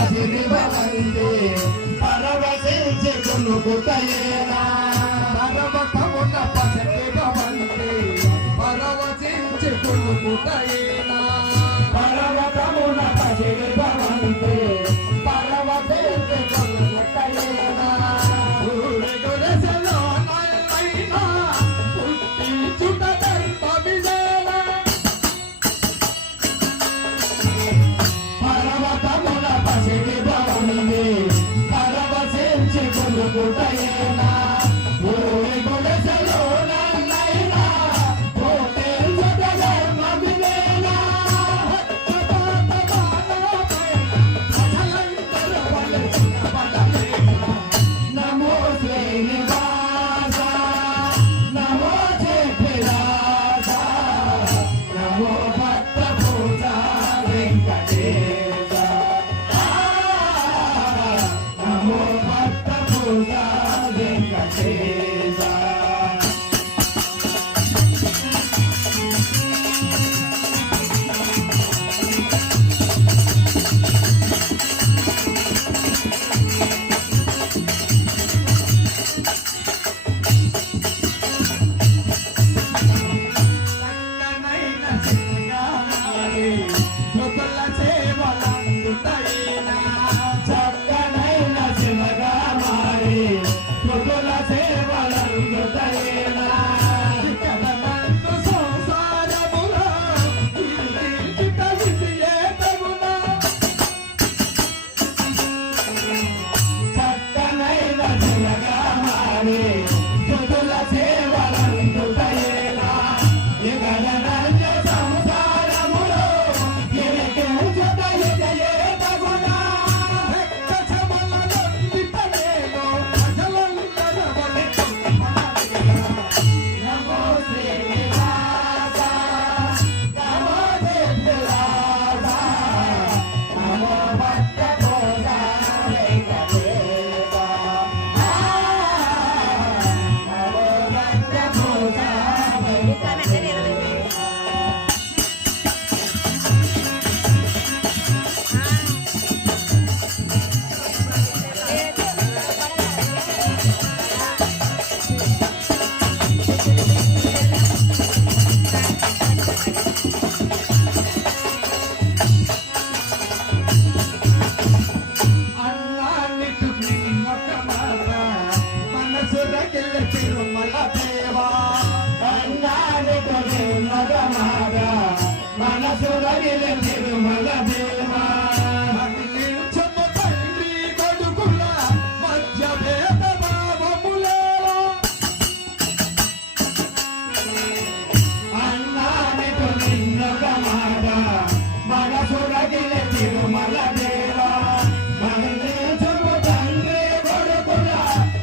పసిడి భవంతి పరవశించి కొనుకుటయేనా పరమతమున పసటి పరవశించి కొనుకుటయేనా పర్వతమున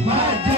My